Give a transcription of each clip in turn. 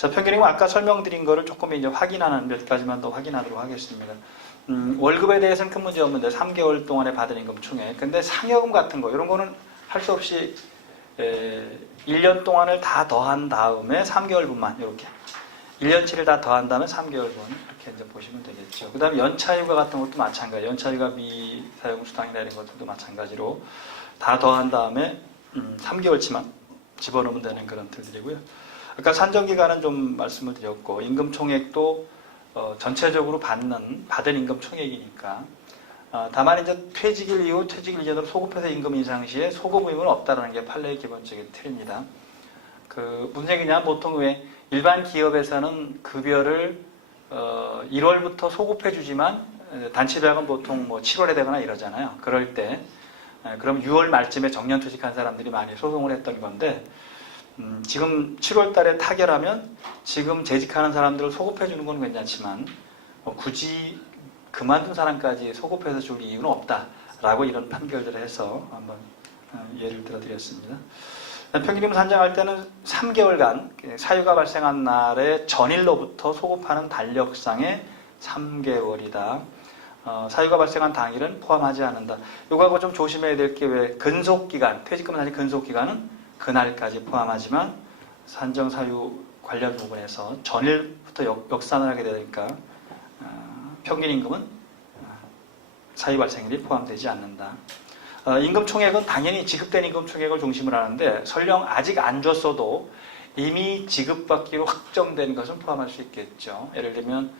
자, 평균임금 아까 설명드린 거를 조금 이제 확인하는 몇 가지만 더 확인하도록 하겠습니다. 월급에 대해서는 큰 문제 없는데 3개월 동안에 받은 임금 총액. 근데 상여금 같은 거 이런 거는 할 수 없이 1년 동안을 다 더한 다음에 3개월분만 이렇게 1년치를 다 더한 다음에 3개월분 이렇게 이제 보시면 되겠죠. 그 다음에 연차휴가 같은 것도 마찬가지. 연차휴가 미사용 수당이나 이런 것들도 마찬가지로 다 더한 다음에 3개월치만 집어넣으면 되는 그런 틀들이고요. 아까 산정기간은 좀 말씀을 드렸고 임금 총액도 전체적으로 받은 임금 총액이니까 다만 이제 퇴직일 이후 퇴직일 전으로 소급해서 임금 인상 시에 소급 의무는 없다라는 게 판례의 기본적인 틀입니다. 그 문제냐 보통 왜 일반 기업에서는 급여를 1월부터 소급해 주지만 단체배학은 보통 뭐 7월에 되거나 이러잖아요. 그럴 때 그럼 6월 말쯤에 정년 퇴직한 사람들이 많이 소송을 했던 건데 지금 7월 달에 타결하면 지금 재직하는 사람들을 소급해 주는 건 괜찮지만 굳이 그만둔 사람까지 소급해서 줄 이유는 없다라고 이런 판결들을 해서 한번 예를 들어 드렸습니다. 평균임금 산정할 때는 3개월간 사유가 발생한 날의 전일로부터 소급하는 달력상의 3개월이다. 사유가 발생한 당일은 포함하지 않는다. 이거하고 좀 조심해야 될 게 왜 근속기간, 퇴직금 산정 근속기간은 그날까지 포함하지만 산정 사유 관련 부분에서 전일부터 역산을 하게 되니까 평균임금은 사유 발생일이 포함되지 않는다. 임금 총액은 당연히 지급된 임금 총액을 중심으로 하는데 설령 아직 안 줬어도 이미 지급받기로 확정된 것은 포함할 수 있겠죠. 예를 들면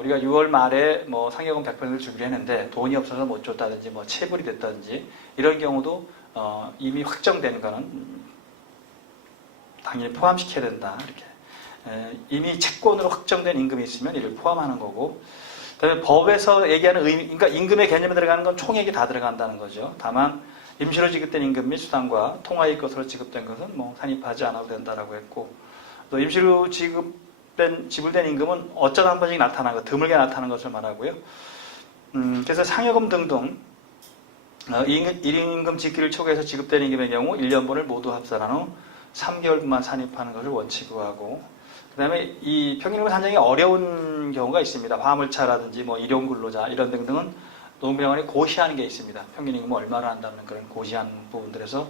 우리가 6월 말에 뭐 상여금 100%를 주기로 했는데 돈이 없어서 못 줬다든지 뭐 체불이 됐다든지 이런 경우도 이미 확정된 거는 당연히 포함시켜야 된다. 이렇게 이미 채권으로 확정된 임금이 있으면 이를 포함하는 거고, 그다음에 법에서 얘기하는 그러니까 임금의 개념에 들어가는 건 총액이 다 들어간다는 거죠. 다만 임시로 지급된 임금 및 수당과 통화의 것으로 지급된 것은 뭐 산입하지 않아도 된다라고 했고, 또 임시로 지불된 임금은 어쩌다 한 번씩 나타나는 것, 드물게 나타나는 것을 말하고요. 그래서 상여금 등등 1임금 지키를 초과해서 지급된 임금의 경우 1년분을 모두 합산한 후 3개월분만 산입하는 것을 원칙으로 하고, 그 다음에 이 평균임금 산정이 어려운 경우가 있습니다. 화물차라든지 뭐 일용근로자 이런 등등은 노동병원이 고시하는 게 있습니다. 평균임금을 얼마나 한다는 그런 고시한 부분들에서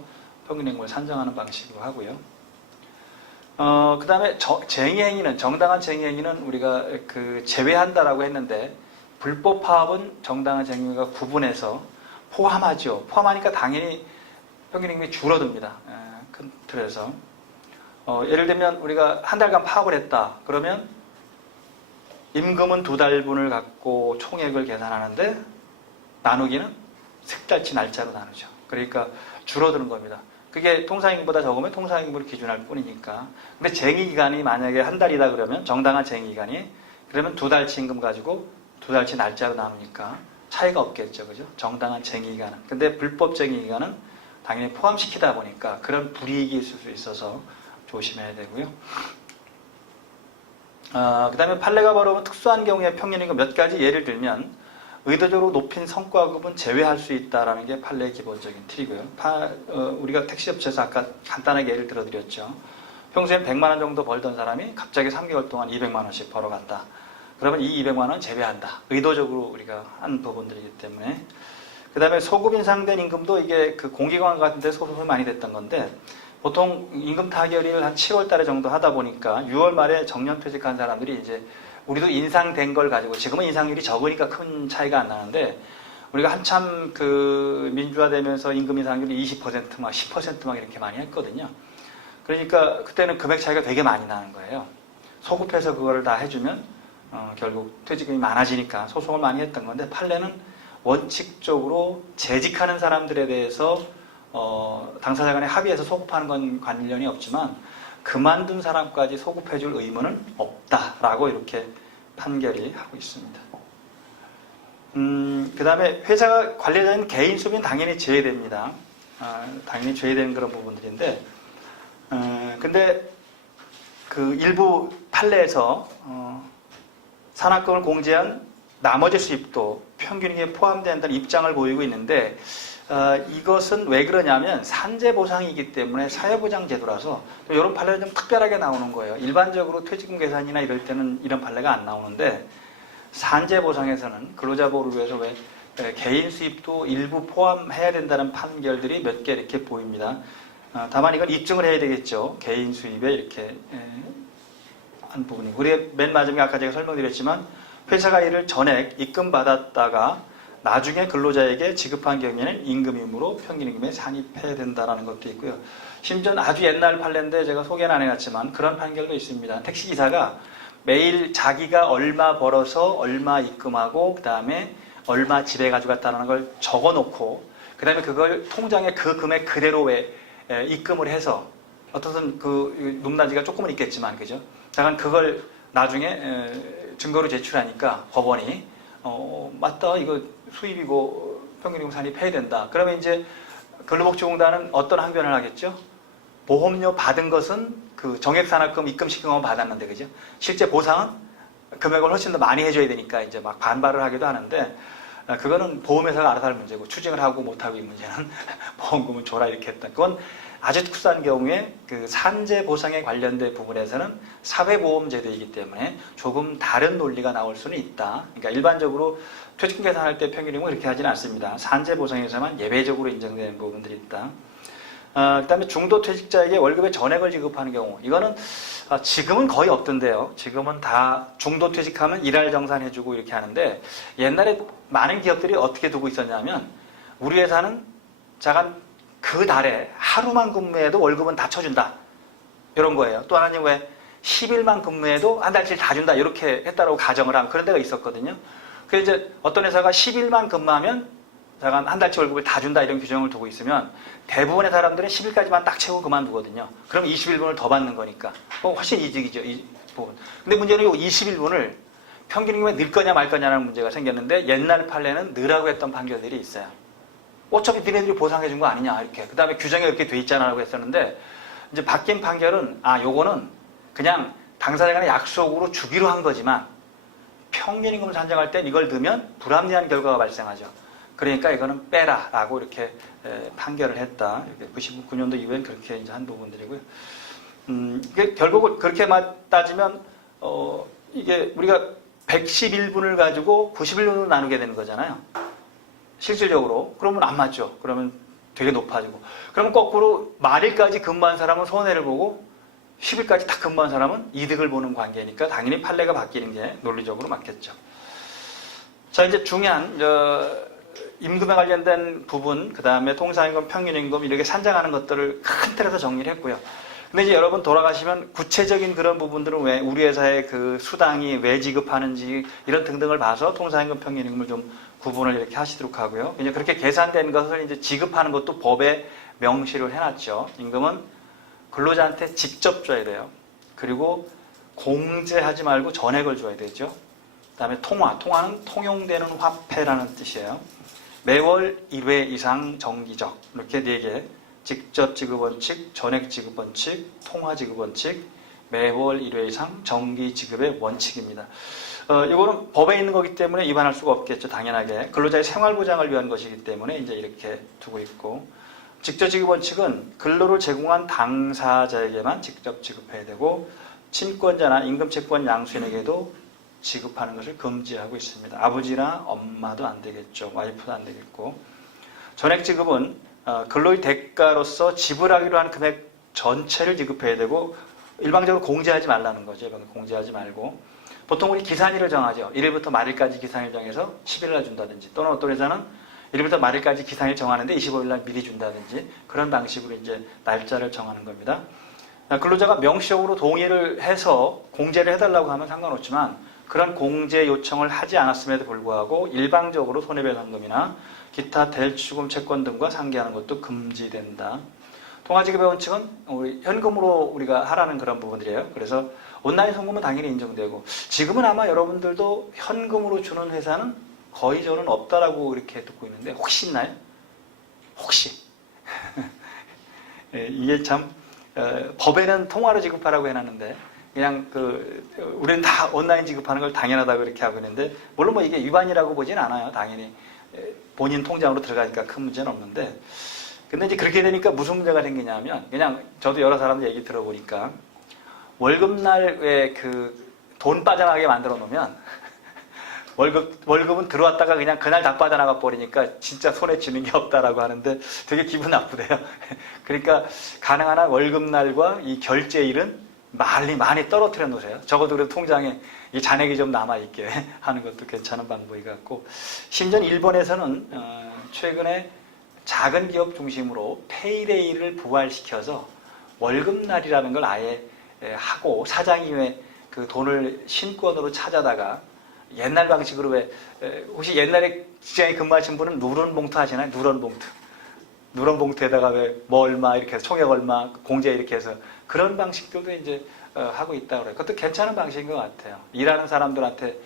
평균임금을 산정하는 방식으로 하고요. 그 다음에 쟁의행위는, 정당한 쟁의행위는 우리가 제외한다라고 했는데, 불법 파업은 정당한 쟁의행위가 구분해서 포함하죠. 포함하니까 당연히 평균임금이 줄어듭니다. 큰 틀에서. 예를 들면 우리가 한 달간 파업을 했다. 그러면 임금은 2달분을 갖고 총액을 계산하는데 나누기는 석 달치 날짜로 나누죠. 그러니까 줄어드는 겁니다. 그게 통상임금보다 적으면 통상임금을 기준할 뿐이니까. 근데 쟁의기간이 만약에 한 달이다 그러면 정당한 쟁의기간이 그러면 2달치 임금 가지고 2달치 날짜로 나누니까 차이가 없겠죠. 그죠? 정당한 쟁의기간은. 근데 불법 쟁의기간은 당연히 포함시키다 보니까 그런 불이익이 있을 수 있어서 조심해야 되고요. 그 다음에 판례가 바로 특수한 경우에 평균임금 몇 가지 예를 들면 의도적으로 높인 성과급은 제외할 수 있다는 게 판례의 기본적인 틀이고요. 우리가 택시업체에서 아까 간단하게 예를 들어드렸죠. 평소엔 100만 원 정도 벌던 사람이 갑자기 3개월 동안 200만 원씩 벌어갔다. 그러면 이 200만 원 제외한다. 의도적으로 우리가 한 부분들이기 때문에. 그 다음에 소급 인상된 임금도 이게 공기관 같은 데 소송이 많이 됐던 건데, 보통 임금 타결일을 한 7월 달에 정도 하다 보니까 6월 말에 정년 퇴직한 사람들이 이제 우리도 인상된 걸 가지고, 지금은 인상률이 적으니까 큰 차이가 안 나는데, 우리가 한참 민주화되면서 임금 인상률이 20% 막 10% 막 이렇게 많이 했거든요. 그러니까 그때는 금액 차이가 되게 많이 나는 거예요. 소급해서 그거를 다 해주면 결국 퇴직금이 많아지니까 소송을 많이 했던 건데, 판례는 원칙적으로 재직하는 사람들에 대해서 당사자 간에 합의해서 소급하는 건 관련이 없지만 그만둔 사람까지 소급해줄 의무는 없다라고 이렇게 판결이 하고 있습니다. 그 다음에 회사가 관리자인 개인 수입은 당연히 제외됩니다. 당연히 제외되는 그런 부분들인데, 근데 일부 판례에서 산학금을 공제한 나머지 수입도 평균임금에 포함된다는 입장을 보이고 있는데, 이것은 왜 그러냐면 산재보상이기 때문에 사회보장 제도라서 이런 판례는 좀 특별하게 나오는 거예요. 일반적으로 퇴직금 계산이나 이럴 때는 이런 판례가 안 나오는데 산재보상에서는 근로자 보호를 위해서 왜 개인 수입도 일부 포함해야 된다는 판결들이 몇 개 이렇게 보입니다. 다만 이건 입증을 해야 되겠죠. 개인 수입에 이렇게 한 부분이. 우리 맨 마지막에 아까 제가 설명드렸지만 회사가 이를 전액 입금받았다가 나중에 근로자에게 지급한 경우에는 임금임으로 평균임금에 산입해야 된다는 것도 있고요. 심지어 아주 옛날 판례인데 제가 소개는 안 해놨지만 그런 판결도 있습니다. 택시기사가 매일 자기가 얼마 벌어서 얼마 입금하고 그 다음에 얼마 집에 가져갔다는 걸 적어놓고 그 다음에 그걸 통장에 그 금액 그대로 입금을 해서 어떤 그 높낮이가 조금은 있겠지만 그죠? 잠깐 그걸 나중에 증거로 제출하니까 법원이 맞다 이거 수입이고 평균임금 산입해야 된다. 그러면 이제 근로복지공단은 어떤 항변을 하겠죠? 보험료 받은 것은 그 정액산업금 입금시킨 건 받았는데 그죠? 실제 보상은 금액을 훨씬 더 많이 해줘야 되니까 이제 막 반발을 하기도 하는데 그거는 보험회사가 알아서 할 문제고 추징을 하고 못하고 이 문제는 보험금은 줘라 이렇게 했다. 그건 아주 특수한 경우에 그 산재 보상에 관련된 부분에서는 사회보험제도이기 때문에 조금 다른 논리가 나올 수는 있다. 그러니까 일반적으로 퇴직금 계산할 때 평균임금은 그렇게 하지는 않습니다. 산재 보상에서만 예외적으로 인정되는 부분들이 있다. 그 다음에 중도 퇴직자에게 월급의 전액을 지급하는 경우 이거는 지금은 거의 없던데요. 지금은 다 중도 퇴직하면 일할 정산 해주고 이렇게 하는데 옛날에 많은 기업들이 어떻게 두고 있었냐면 우리 회사는 자간 그 달에 하루만 근무해도 월급은 다 쳐준다. 이런 거예요. 또 하나는 왜 10일만 근무해도 한 달치 다 준다. 이렇게 했다라고 가정을 하면 그런 데가 있었거든요. 그래서 이제 어떤 회사가 10일만 근무하면 자간 한 달치 월급을 다 준다. 이런 규정을 두고 있으면 대부분의 사람들은 10일까지만 딱 채우고 그만두거든요. 그럼 21분을 더 받는 거니까. 훨씬 이득이죠. 이 부분. 근데 문제는 이 21분을 평균임금에 넣을 거냐 말 거냐라는 문제가 생겼는데 옛날 판례는 넣으라고 했던 판결들이 있어요. 어차피 니네들이 보상해 준 거 아니냐 이렇게. 그 다음에 규정에 이렇게 돼 있잖아라고 했었는데 이제 바뀐 판결은 요거는 그냥 당사자 간의 약속으로 주기로 한 거지만 평균임금을 산정할 때 이걸 넣으면 불합리한 결과가 발생하죠. 그러니까 이거는 빼라라고 이렇게 판결을 했다. 99년도 이후엔 그렇게 이제 한 부분들이고요. 결국 그렇게 따지면 이게 우리가 111분을 가지고 91분으로 나누게 되는 거잖아요. 실질적으로. 그러면 안 맞죠. 그러면 되게 높아지고. 그러면 거꾸로 말일까지 근무한 사람은 손해를 보고 10일까지 딱 근무한 사람은 이득을 보는 관계니까 당연히 판례가 바뀌는 게 논리적으로 맞겠죠. 자, 이제 중요한 임금에 관련된 부분, 그 다음에 통상임금, 평균임금 이렇게 산정하는 것들을 큰 틀에서 정리를 했고요. 근데 이제 여러분 돌아가시면 구체적인 그런 부분들은 왜 우리 회사의 그 수당이 왜 지급하는지 이런 등등을 봐서 통상임금, 평균임금을 좀 구분을 이렇게 하시도록 하고요. 이제 그렇게 계산된 것을 이제 지급하는 것도 법에 명시를 해놨죠. 임금은 근로자한테 직접 줘야 돼요. 그리고 공제하지 말고 전액을 줘야 되죠. 그 다음에 통화는 통용되는 화폐라는 뜻이에요. 매월 1회 이상 정기적 이렇게 4개 직접 지급 원칙, 전액 지급 원칙, 통화 지급 원칙, 매월 1회 이상 정기 지급의 원칙입니다. 이거는 법에 있는 거기 때문에 위반할 수가 없겠죠. 당연하게. 근로자의 생활보장을 위한 것이기 때문에 이제 이렇게 두고 있고 직접 지급 원칙은 근로를 제공한 당사자에게만 직접 지급해야 되고 친권자나 임금채권 양수인에게도 지급하는 것을 금지하고 있습니다. 아버지나 엄마도 안 되겠죠. 와이프도 안 되겠고 전액 지급은 근로의 대가로서 지불하기로 한 금액 전체를 지급해야 되고 일방적으로 공제하지 말라는 거죠. 공제하지 말고 보통 우리 기산일을 정하죠. 1일부터 말일까지 기산일 정해서 10일날 준다든지 또는 어떤 회사는 1일부터 말일까지 기산일 정하는데 25일날 미리 준다든지 그런 방식으로 이제 날짜를 정하는 겁니다. 근로자가 명시적으로 동의를 해서 공제를 해달라고 하면 상관없지만 그런 공제 요청을 하지 않았음에도 불구하고 일방적으로 손해배상금이나 기타 대출금 채권 등과 상계하는 것도 금지된다. 통화지급의 원칙은 현금으로 우리가 하라는 그런 부분들이에요. 그래서 온라인 송금은 당연히 인정되고 지금은 아마 여러분들도 현금으로 주는 회사는 거의 저는 없다라고 이렇게 듣고 있는데 혹시 있나요? 혹시 이게 참 법에는 통화로 지급하라고 해놨는데 그냥 우리는 다 온라인 지급하는 걸 당연하다고 이렇게 하고 있는데 물론 뭐 이게 위반이라고 보진 않아요. 당연히 본인 통장으로 들어가니까 큰 문제는 없는데, 근데 이제 그렇게 되니까 무슨 문제가 생기냐면, 그냥 저도 여러 사람들 얘기 들어보니까 월급날 왜 그 돈 빠져나가게 만들어 놓으면 월급은 들어왔다가 그냥 그날 다 빠져나가 버리니까 진짜 손에 쥐는 게 없다라고 하는데 되게 기분 나쁘대요. 그러니까 가능한 한 월급날과 이 결제일은 많이 떨어뜨려 놓으세요. 적어도 그래도 통장에 이 잔액이 좀 남아있게 하는 것도 괜찮은 방법이 같고, 심지어 일본에서는 최근에 작은 기업 중심으로 페이데이를 부활시켜서 월급날이라는 걸 아예 하고, 사장이 왜 그 돈을 신권으로 찾아다가 옛날 방식으로 왜 혹시 옛날에 직장에 근무하신 분은 누런 봉투 하시나요? 누런 봉투에다가 왜 뭐 얼마 이렇게 해서 총액 얼마 공제 이렇게 해서 그런 방식들도 이제 하고 있다고 그래요. 그것도 괜찮은 방식인 것 같아요. 일하는 사람들한테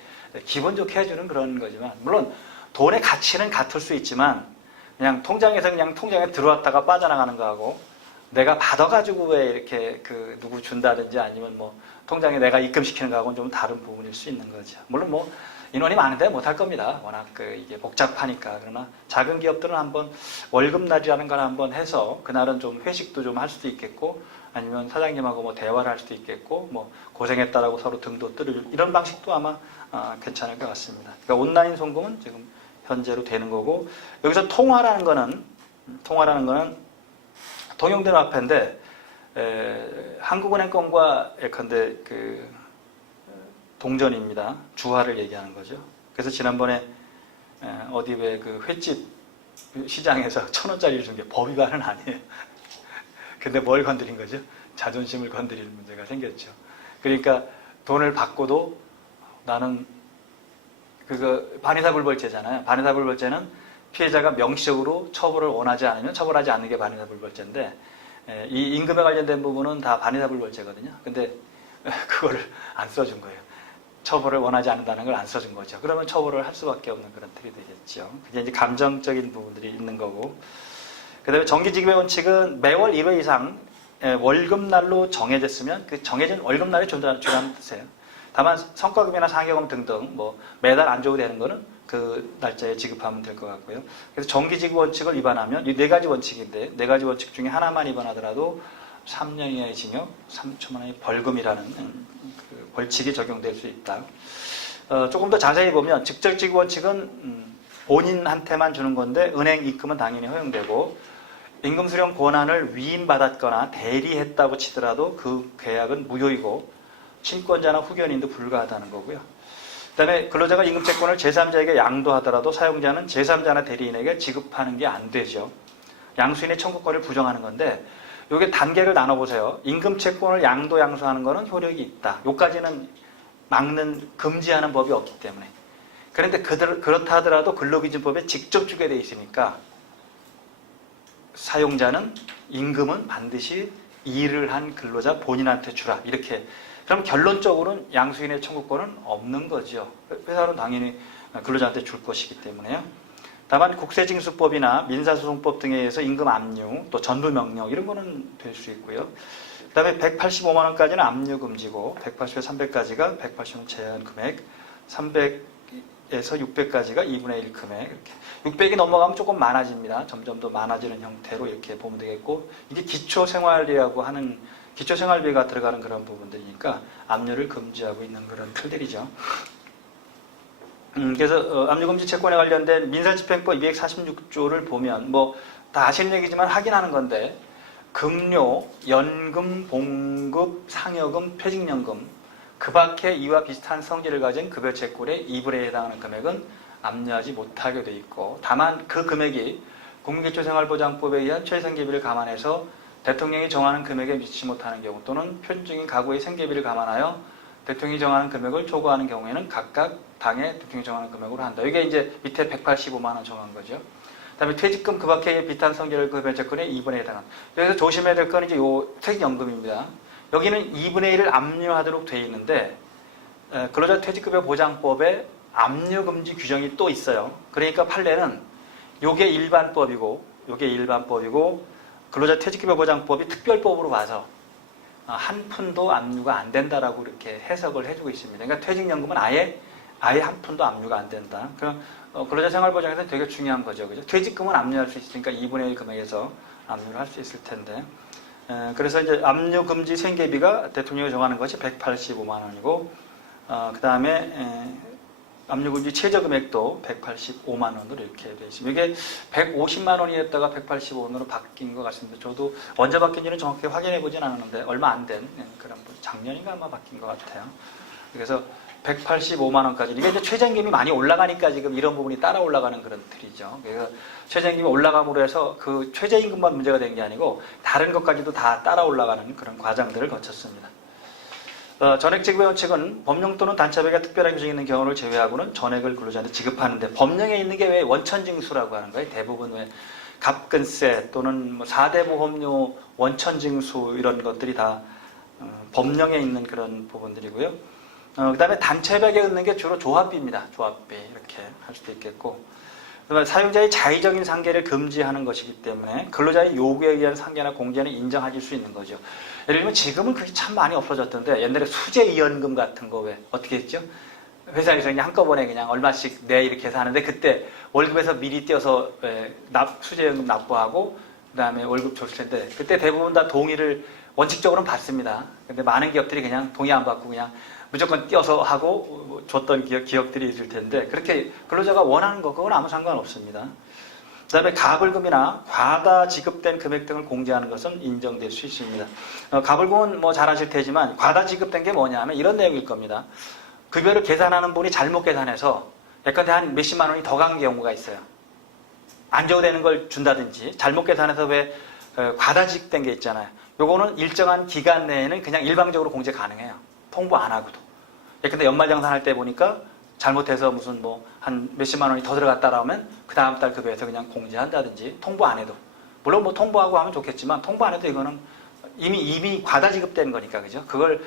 기분 좋게 해주는 그런 거지만, 물론 돈의 가치는 같을 수 있지만 그냥 통장에서 그냥 통장에 들어왔다가 빠져나가는 거하고, 내가 받아가지고 왜 이렇게 그 누구 준다든지 아니면 뭐 통장에 내가 입금시키는 거하고는 좀 다른 부분일 수 있는 거죠. 물론 뭐 인원이 많은데 못할 겁니다. 워낙 이게 복잡하니까. 그러나 작은 기업들은 한번 월급날이라는 걸 한번 해서 그날은 좀 회식도 좀 할 수도 있겠고, 아니면 사장님하고 뭐 대화를 할 수도 있겠고, 뭐 고생했다라고 서로 등도 뜨를 이런 방식도 아마 괜찮을 것 같습니다. 그러니까 온라인 송금은 지금 현재로 되는 거고, 여기서 통화라는 거는 통용대화폐인데, 한국은행 건과 예컨대 그 동전입니다. 주화를 얘기하는 거죠. 그래서 지난번에 어디 왜 그 횟집 시장에서 1,000원짜리를 준 게 법 위반은 아니에요. 근데 뭘 건드린 거죠? 자존심을 건드리는 문제가 생겼죠. 그러니까 돈을 받고도 나는 그거 반의사불벌죄잖아요. 반의사불벌죄는 피해자가 명시적으로 처벌을 원하지 않으면 처벌하지 않는 게 반의사불벌죄인데, 이 임금에 관련된 부분은 다 반의사불벌죄거든요. 근데 그거를 안 써준 거예요. 처벌을 원하지 않는다는 걸 안 써준 거죠. 그러면 처벌을 할 수밖에 없는 그런 틀이 되겠죠. 그게 이제 감정적인 부분들이 있는 거고, 그 다음에 정기지급의 원칙은 매월 1회 이상 월급날로 정해졌으면 그 정해진 월급날에 존재하는 뜻이에요. 다만 성과급이나 상여금 등등 뭐 매달 안 줘도 되는 거는 그 날짜에 지급하면 될 것 같고요. 그래서 정기지급 원칙을 위반하면 이 4가지 원칙인데, 4가지 원칙 중에 하나만 위반하더라도 3년 이하의 징역, 3천만 원의 벌금이라는 그 벌칙이 적용될 수 있다. 조금 더 자세히 보면 직접지급 원칙은 본인한테만 주는 건데, 은행 입금은 당연히 허용되고, 임금 수령 권한을 위임받았거나 대리했다고 치더라도 그 계약은 무효이고, 친권자나 후견인도 불가하다는 거고요. 그 다음에 근로자가 임금채권을 제3자에게 양도하더라도 사용자는 제3자나 대리인에게 지급하는 게 안 되죠. 양수인의 청구권을 부정하는 건데, 이게 단계를 나눠보세요. 임금채권을 양도하는 거는 효력이 있다. 요까지는 금지하는 법이 없기 때문에. 그런데 그렇다 하더라도 근로기준법에 직접 주게 돼 있으니까 사용자는 임금은 반드시 일을 한 근로자 본인한테 주라. 이렇게. 그럼 결론적으로는 양수인의 청구권은 없는 거죠. 회사는 당연히 근로자한테 줄 것이기 때문에요. 다만 국세징수법이나 민사소송법 등에 의해서 임금 압류, 또 전부명령 이런 거는 될 수 있고요. 그 다음에 185만 원까지는 압류 금지고, 180에서 300까지가 180원 제한 금액, 300에서 600까지가 2분의 1 금액, 이렇게. 600이 넘어가면 조금 많아집니다. 점점 더 많아지는 형태로 이렇게 보면 되겠고, 이게 기초생활비라고 하는 기초생활비가 들어가는 그런 부분들이니까 압류를 금지하고 있는 그런 틀들이죠. 그래서 압류금지 채권에 관련된 민사집행법 246조를 보면 뭐 다 아시는 얘기지만 확인하는 건데, 급료, 연금, 봉급, 상여금, 퇴직연금 그 밖에 이와 비슷한 성질을 가진 급여채권의 2분에 해당하는 금액은 압류하지 못하게 돼 있고, 다만 그 금액이 국민기초생활보장법에 의한 최저생계비를 감안해서 대통령이 정하는 금액에 미치지 못하는 경우, 또는 표준적인 가구의 생계비를 감안하여 대통령이 정하는 금액을 초과하는 경우에는 각각 당의 대통령이 정하는 금액으로 한다. 이게 이제 밑에 185만 원 정한 거죠. 그다음에 퇴직금 그 밖의 비슷한 성질의 급여채권의 2분의 1에 해당한다. 여기서 조심해야 될 건 이제 요 퇴직연금입니다. 여기는 2분의 1을 압류하도록 되어 있는데, 근로자 퇴직급여 보장법에 압류금지 규정이 또 있어요. 그러니까 판례는 요게 일반법이고 근로자 퇴직급여 보장법이 특별법으로 봐서 한 푼도 압류가 안 된다라고 이렇게 해석을 해주고 있습니다. 그러니까 퇴직연금은 아예 아예 한 푼도 압류가 안 된다. 그럼 근로자 생활보장에서는 되게 중요한 거죠. 그죠? 퇴직금은 압류할 수 있으니까 2분의 1 금액에서 압류를 할 수 있을 텐데. 그래서 이제 압류 금지 생계비가 대통령이 정하는 것이 185만 원이고, 그 다음에 압류 금지 최저 금액도 185만 원으로 이렇게 되어 있습니다. 이게 150만 원이었다가 185원으로 바뀐 것 같습니다. 저도 언제 바뀐지는 정확히 확인해 보진 않았는데 얼마 안 된 그런 작년인가 아마 바뀐 것 같아요. 그래서 185만 원까지. 이게 이제 최저임금이 많이 올라가니까 지금 이런 부분이 따라 올라가는 그런 틀이죠. 그래서 최저임금이 올라감으로 해서 그 최저임금만 문제가 된 게 아니고 다른 것까지도 다 따라 올라가는 그런 과정들을 거쳤습니다. 전액지급의 원칙은 법령 또는 단체별에 특별한 규정이 있는 경우를 제외하고는 전액을 근로자한테 지급하는데, 법령에 있는 게 왜 원천징수라고 하는 거예요. 대부분 왜 갑근세 또는 뭐 4대 보험료 원천징수 이런 것들이 다 법령에 있는 그런 부분들이고요. 그 다음에 단체별에 얻는 게 주로 조합비입니다. 조합비 이렇게 할 수도 있겠고, 그다음에 사용자의 자의적인 상계를 금지하는 것이기 때문에 근로자의 요구에 의한 상계나 공제는 인정할 수 있는 거죠. 예를 들면 지금은 그게 참 많이 없어졌던데, 옛날에 수재이연금 같은 거 왜 어떻게 했죠? 회사에서 그냥 한꺼번에 그냥 얼마씩 내 이렇게 해서 하는데, 그때 월급에서 미리 떼어서 수재연금 납부하고 그 다음에 월급 줬을 텐데, 그때 대부분 다 동의를 원칙적으로는 받습니다. 근데 많은 기업들이 그냥 동의 안 받고 그냥 무조건 띄어서 하고 줬던 기억들이 있을 텐데, 그렇게 근로자가 원하는 거 그건 아무 상관없습니다. 그 다음에 가불금이나 과다 지급된 금액 등을 공제하는 것은 인정될 수 있습니다. 가불금은 뭐 잘 아실 테지만 과다 지급된 게 뭐냐 하면 이런 내용일 겁니다. 급여를 계산하는 분이 잘못 계산해서 예컨대 한 몇십만 원이 더 간 경우가 있어요. 안 줘도 되는 걸 준다든지, 잘못 계산해서 왜 과다 지급된 게 있잖아요. 요거는 일정한 기간 내에는 그냥 일방적으로 공제 가능해요. 통보 안 하고도. 근데 연말정산할 때 보니까 잘못해서 무슨 뭐 한 몇십만 원이 더 들어갔다라 하면 그 다음 달 급여에서 그냥 공제한다든지, 통보 안 해도. 물론 뭐 통보하고 하면 좋겠지만 통보 안 해도 이거는 이미 과다 지급된 거니까, 그죠? 그걸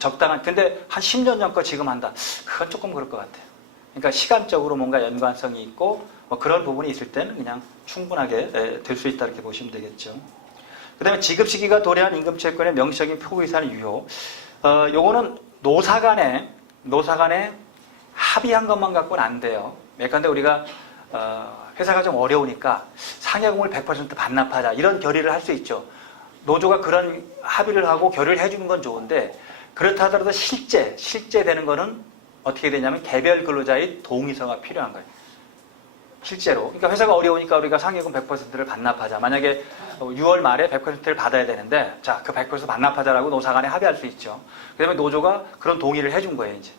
적당한, 근데 한 10년 전 거 지금 한다. 그건 조금 그럴 것 같아요. 그러니까 시간적으로 뭔가 연관성이 있고 뭐 그런 부분이 있을 때는 그냥 충분하게 될 수 있다 이렇게 보시면 되겠죠. 그 다음에 지급 시기가 도래한 임금채권의 명시적인 표기사는 유효. 요거는 노사 간에 합의한 것만 갖고는 안 돼요. 예컨대 우리가 회사가 좀 어려우니까 상여금을 100% 반납하자 이런 결의를 할 수 있죠. 노조가 그런 합의를 하고 결의를 해주는 건 좋은데, 그렇다 하더라도 실제 되는 거는 어떻게 되냐면 개별 근로자의 동의서가 필요한 거예요. 실제로. 그러니까 회사가 어려우니까 우리가 상여금 100%를 반납하자. 만약에 6월 말에 100%를 받아야 되는데, 자, 그 100% 반납하자라고 노사 간에 합의할 수 있죠. 그 다음에 노조가 그런 동의를 해준 거예요, 이제.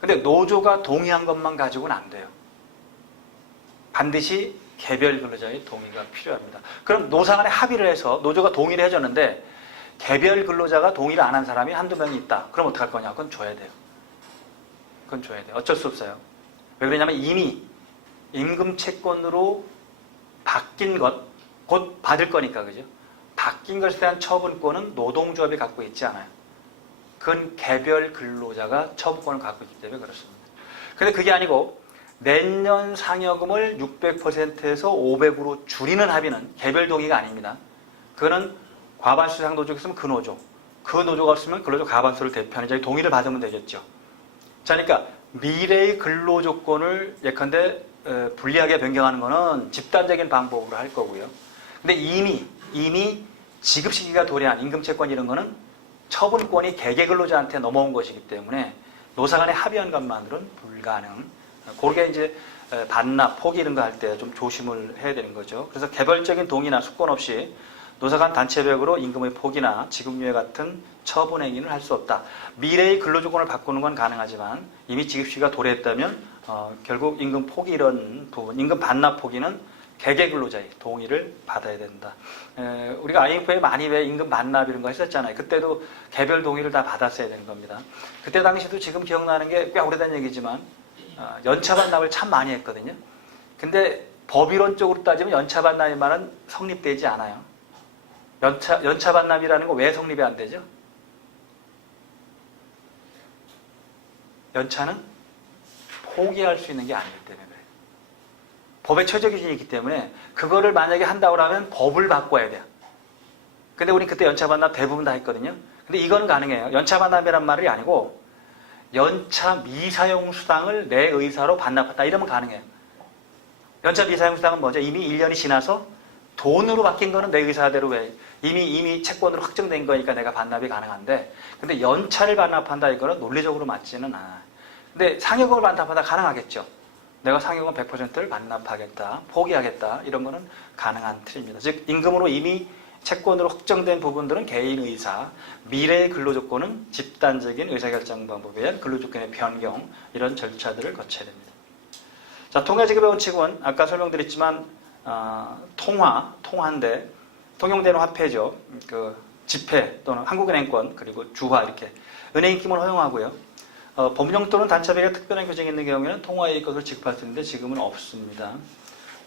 근데 노조가 동의한 것만 가지고는 안 돼요. 반드시 개별 근로자의 동의가 필요합니다. 그럼 노사 간에 합의를 해서 노조가 동의를 해줬는데, 개별 근로자가 동의를 안 한 사람이 한두 명이 있다. 그럼 어떡할 거냐? 그건 줘야 돼요. 그건 줘야 돼요. 어쩔 수 없어요. 왜 그러냐면 이미 임금 채권으로 바뀐 것, 곧 받을 거니까, 그죠? 바뀐 것에 대한 처분권은 노동조합이 갖고 있지 않아요. 그건 개별 근로자가 처분권을 갖고 있기 때문에 그렇습니다. 근데 그게 아니고 내년 상여금을 600%에서 500으로 줄이는 합의는 개별 동의가 아닙니다. 그거는 과반수 이상 노조가 있으면 그 노조가 없으면 근로자 과반수를 대표하는 자의 동의를 받으면 되겠죠. 자, 그러니까 미래의 근로 조건을 예컨대 불리하게 변경하는 것은 집단적인 방법으로 할 거고요. 근데 이미 지급 시기가 도래한 임금채권 이런 거는 처분권이 개개 근로자한테 넘어온 것이기 때문에 노사 간에 합의한 것만으로는 불가능. 그게 이제 반납, 포기 이런 거 할 때 좀 조심을 해야 되는 거죠. 그래서 개별적인 동의나 수권 없이 노사 간 단체별로 임금의 포기나 지급유예 같은 처분 행위는 할 수 없다. 미래의 근로조건을 바꾸는 건 가능하지만 이미 지급시기가 도래했다면 결국 임금 포기 이런 부분, 임금 반납 포기는 개개 근로자의 동의를 받아야 된다. 우리가 IMF에 많이 왜 임금 반납 이런 거 했었잖아요. 그때도 개별 동의를 다 받았어야 되는 겁니다. 그때 당시도 지금 기억나는 게 꽤 오래된 얘기지만 연차 반납을 참 많이 했거든요. 근데 법이론적으로 따지면 연차 반납의 말은 성립되지 않아요. 연차 반납이라는 거 왜 성립이 안 되죠? 연차는 포기할 수 있는 게 아니기 때문에 그래요. 법의 최저 기준이 있기 때문에 그거를 만약에 한다고 하면 법을 바꿔야 돼요. 근데 우리 그때 연차 반납 대부분 다 했거든요. 근데 이거는 가능해요. 연차 반납이란 말이 아니고 연차 미사용 수당을 내 의사로 반납했다. 이러면 가능해요. 연차 미사용 수당은 뭐죠? 이미 1년이 지나서 돈으로 바뀐 거는 내 의사대로 왜 이미 채권으로 확정된 거니까 내가 반납이 가능한데, 근데 연차를 반납한다 이거는 논리적으로 맞지는 않아. 근데 상여금을 반납하다 가능하겠죠. 내가 상여금 100%를 반납하겠다, 포기하겠다, 이런 거는 가능한 틀입니다. 즉 임금으로 이미 채권으로 확정된 부분들은 개인 의사, 미래의 근로조건은 집단적인 의사결정 방법에 의한 근로조건의 변경, 이런 절차들을 거쳐야 됩니다. 자, 통화지급의 원칙은 아까 설명드렸지만 통화인데 통용되는 화폐죠. 그 지폐 또는 한국은행권 그리고 주화 이렇게 은행 입금을 허용하고요. 법령 또는 단체별의 특별한 규정이 있는 경우에는 통화의 것을 지급할 수 있는데 지금은 없습니다.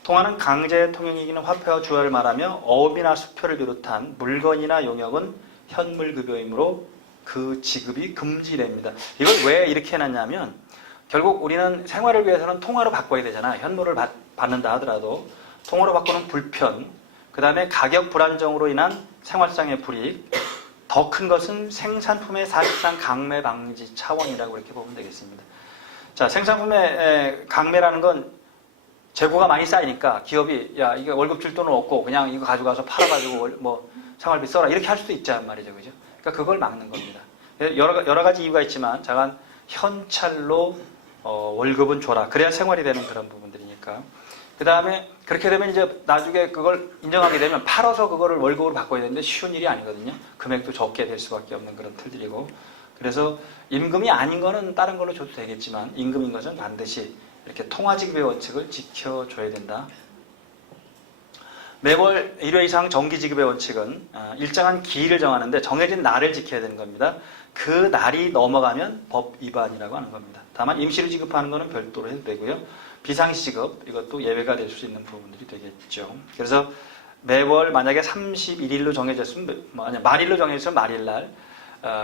통화는 강제 통용이기는 화폐와 주화를 말하며 어업이나 수표를 비롯한 물건이나 용역은 현물급여이므로 그 지급이 금지됩니다. 이걸 왜 이렇게 해놨냐면 결국 우리는 생활을 위해서는 통화로 바꿔야 되잖아. 현물을 받는다 하더라도 통화로 바꾸는 불편, 그 다음에 가격 불안정으로 인한 생활상의 불이익, 더 큰 것은 생산품의 사실상 강매 방지 차원이라고 이렇게 보면 되겠습니다. 자, 생산품의 강매라는 건 재고가 많이 쌓이니까 기업이 야 이게 월급 줄 돈은 없고 그냥 이거 가져가서 팔아가지고 뭐 생활비 써라 이렇게 할 수도 있단 말이죠, 그죠? 그러니까 그걸 막는 겁니다. 여러 가지 이유가 있지만 잠깐 현찰로 월급은 줘라. 그래야 생활이 되는 그런 부분들이니까. 그 다음에 그렇게 되면 이제 나중에 그걸 인정하게 되면 팔아서 그거를 월급으로 바꿔야 되는데 쉬운 일이 아니거든요. 금액도 적게 될 수밖에 없는 그런 틀들이고. 그래서 임금이 아닌 거는 다른 걸로 줘도 되겠지만 임금인 것은 반드시 이렇게 통화지급의 원칙을 지켜줘야 된다. 매월 1회 이상 정기지급의 원칙은 일정한 기일을 정하는데 정해진 날을 지켜야 되는 겁니다. 그 날이 넘어가면 법 위반이라고 하는 겁니다. 다만 임시로 지급하는 것은 별도로 해도 되고요. 비상시지급 이것도 예외가 될 수 있는 부분들이 되겠죠. 그래서 매월 만약에 31일로 정해졌으면 말일로 정해졌으면 말일날,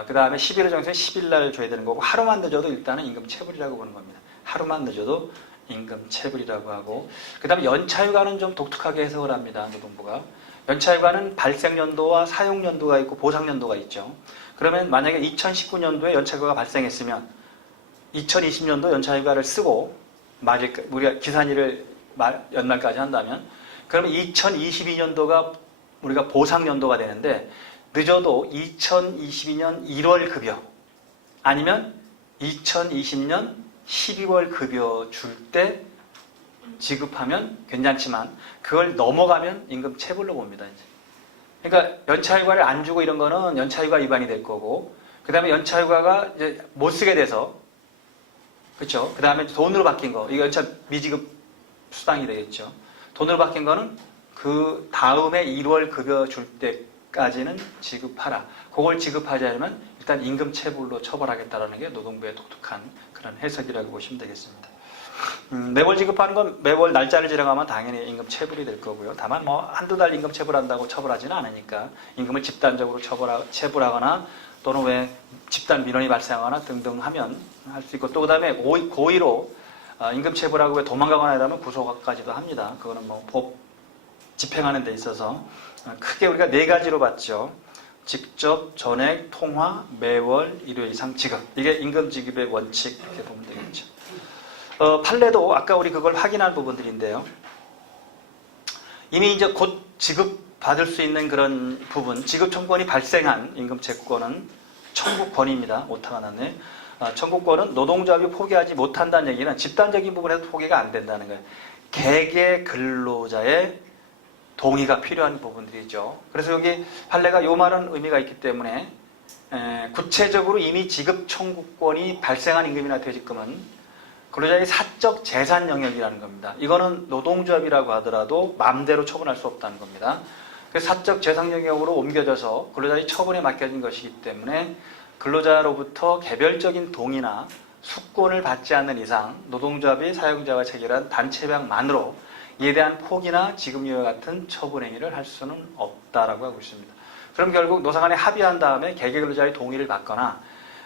그 다음에 10일로 정해졌으면 10일날 줘야 되는 거고 하루만 늦어도 일단은 임금 체불이라고 보는 겁니다. 하루만 늦어도 임금 체불이라고 하고, 그 다음에 연차휴가는 좀 독특하게 해석을 합니다. 노동부가. 연차휴가는 발생연도와 사용연도가 있고 보상연도가 있죠. 그러면 만약에 2019년도에 연차휴가가 발생했으면 2020년도 연차휴가를 쓰고 우리가 기산일을 연말까지 한다면 그러면 2022년도가 우리가 보상연도가 되는데 늦어도 2022년 1월 급여 아니면 2020년 12월 급여 줄 때 지급하면 괜찮지만 그걸 넘어가면 임금 체불로 봅니다. 이제. 그러니까 연차휴가를 안 주고 이런 거는 연차휴가 위반이 될 거고, 그 다음에 연차휴가가 이제 못 쓰게 돼서, 그렇죠? 그 다음에 돈으로 바뀐 거, 이거 연차 미지급 수당이 되겠죠. 돈으로 바뀐 거는 그 다음에 1월 급여 줄 때까지는 지급하라. 그걸 지급하지 않으면 일단 임금 체불로 처벌하겠다라는 게 노동부의 독특한 그런 해석이라고 보시면 되겠습니다. 매월 지급하는 건 매월 날짜를 지정하면 당연히 임금 체불이 될 거고요. 다만 뭐 한두 달 임금 체불한다고 처벌하지는 않으니까 임금을 집단적으로 체불하거나 또는 왜 집단 민원이 발생하거나 등등 하면 할 수 있고, 또 그 다음에 고의로 임금 체불하고 왜 도망가거나 하면 구속까지도 합니다. 그거는 뭐 법 집행하는 데 있어서 크게 우리가 네 가지로 봤죠. 직접, 전액, 통화, 매월, 1회 이상 지급. 이게 임금 지급의 원칙 이렇게 보면 되겠죠. 판례도 아까 우리 그걸 확인한 부분들인데요. 이미 이제 곧 지급받을 수 있는 그런 부분, 지급 청구권이 발생한 임금 채권은 청구권입니다. 오타가 났네. 청구권은 노동조합이 포기하지 못한다는 얘기는 집단적인 부분에서 포기가 안 된다는 거예요. 개개 근로자의 동의가 필요한 부분들이죠. 그래서 여기 판례가 요 말은 의미가 있기 때문에 구체적으로 이미 지급 청구권이 발생한 임금이나 퇴직금은 근로자의 사적 재산 영역이라는 겁니다. 이거는 노동조합이라고 하더라도 마음대로 처분할 수 없다는 겁니다. 그래서 사적 재산 영역으로 옮겨져서 근로자의 처분에 맡겨진 것이기 때문에 근로자로부터 개별적인 동의나 숙권을 받지 않는 이상 노동조합이 사용자와 체결한 단체명만으로 이에 대한 포기나 지급유예 같은 처분 행위를 할 수는 없다라고 하고 있습니다. 그럼 결국 노사간에 합의한 다음에 개개근로자의 동의를 받거나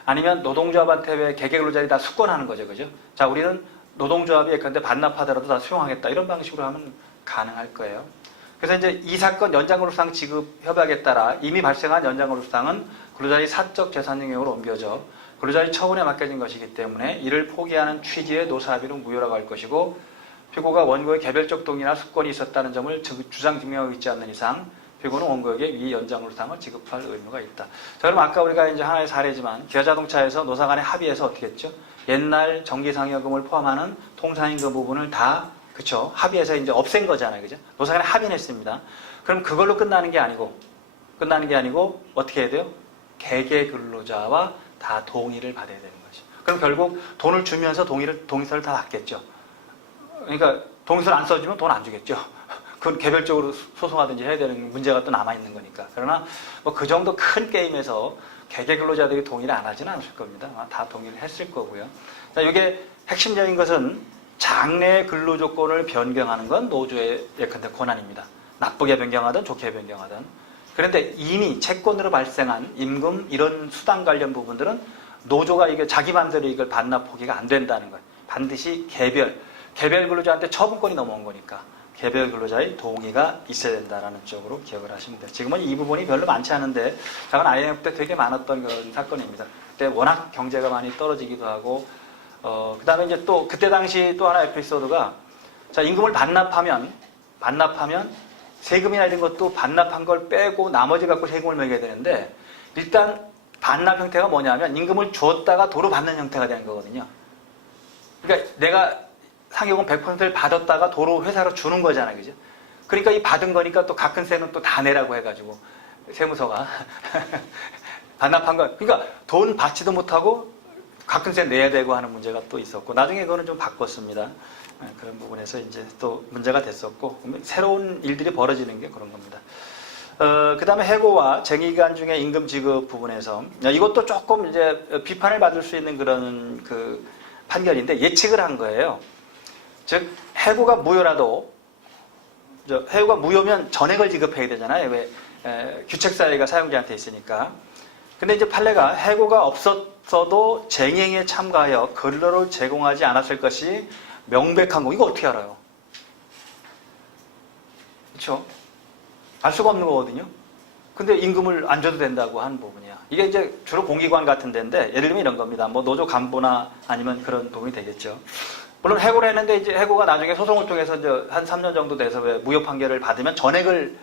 아니면 노동조합한테 왜 개개근로자들이 다 숙권하는 거죠, 그죠? 자, 우리는 노동조합이 예컨대 반납하더라도 다 수용하겠다 이런 방식으로 하면 가능할 거예요. 그래서 이제 이 사건 연장근로수당 지급 협약에 따라 이미 발생한 연장근로수당은 근로자의 사적 재산 영역으로 옮겨져 근로자의 처분에 맡겨진 것이기 때문에 이를 포기하는 취지의 노사합의로 무효라고 할 것이고, 피고가 원고의 개별적 동의나 수권이 있었다는 점을 주장 증명하고 있지 않는 이상 피고는 원고에게 위 연장으로상을 지급할 의무가 있다. 자, 그럼 아까 우리가 이제 하나의 사례지만 기아자동차에서 노사 간에 합의해서 어떻게 했죠? 옛날 정기상여금을 포함하는 통상임금 부분을 다 그쵸? 합의해서 이제 없앤 거잖아요, 그죠? 노사 간에 합의는 했습니다. 그럼 그걸로 끝나는 게 아니고 어떻게 해야 돼요? 개개 근로자와 다 동의를 받아야 되는 거죠. 그럼 결국 돈을 주면서 동의서를 다 받겠죠. 그러니까 동의서를 안 써주면 돈 안 주겠죠. 그건 개별적으로 소송하든지 해야 되는 문제가 또 남아있는 거니까. 그러나 뭐 그 정도 큰 게임에서 개개 근로자들이 동의를 안 하지는 않을 겁니다. 다 동의를 했을 거고요. 자, 이게 핵심적인 것은 장래 근로 조건을 변경하는 건 노조의 예컨대 권한입니다. 나쁘게 변경하든 좋게 변경하든. 그런데 이미 채권으로 발생한 임금 이런 수당 관련 부분들은 노조가 이게 자기 맘대로 이걸 반납 포기가 안 된다는 거예요. 반드시 개별 근로자한테 처분권이 넘어온 거니까 개별 근로자의 동의가 있어야 된다는 쪽으로 기억을 하시면 돼요. 지금은 이 부분이 별로 많지 않은데 작은 IMF 때 되게 많았던 그런 사건입니다. 그때 워낙 경제가 많이 떨어지기도 하고 그 다음에 이제 또 그때 당시 또 하나 에피소드가 자, 임금을 반납하면 세금이나 이런 것도 반납한 걸 빼고 나머지 갖고 세금을 매겨야 되는데 일단 반납 형태가 뭐냐면 임금을 주었다가 도로 받는 형태가 되는 거거든요. 그러니까 내가 상여금 100%를 받았다가 도로 회사로 주는 거잖아요. 그죠? 그러니까 이 받은 거니까 또 가끔세는 또 다 내라고 해가지고 세무서가 반납한 거. 그러니까 돈 받지도 못하고 가끔세 내야 되고 하는 문제가 또 있었고 나중에 그거는 좀 바꿨습니다. 그런 부분에서 이제 또 문제가 됐었고 새로운 일들이 벌어지는 게 그런 겁니다. 그 다음에 해고와 쟁의기간 중에 임금 지급 부분에서 이것도 조금 이제 비판을 받을 수 있는 그런 그 판결인데 예측을 한 거예요. 즉 해고가 무효라도 해고가 무효면 전액을 지급해야 되잖아요. 왜 규책사유가 사용자한테 있으니까. 근데 이제 판례가 해고가 없었어도 쟁행에 참가하여 근로를 제공하지 않았을 것이 명백한 거. 이거 어떻게 알아요? 그렇죠? 알 수가 없는 거거든요. 근데 임금을 안 줘도 된다고 하는 부분이야. 이게 이제 주로 공기관 같은 데인데 예를 들면 이런 겁니다. 뭐 노조 간부나 아니면 그런 부분이 되겠죠. 물론 해고를 했는데 이제 해고가 나중에 소송을 통해서 이제 한 3년 정도 돼서 무효 판결을 받으면 전액을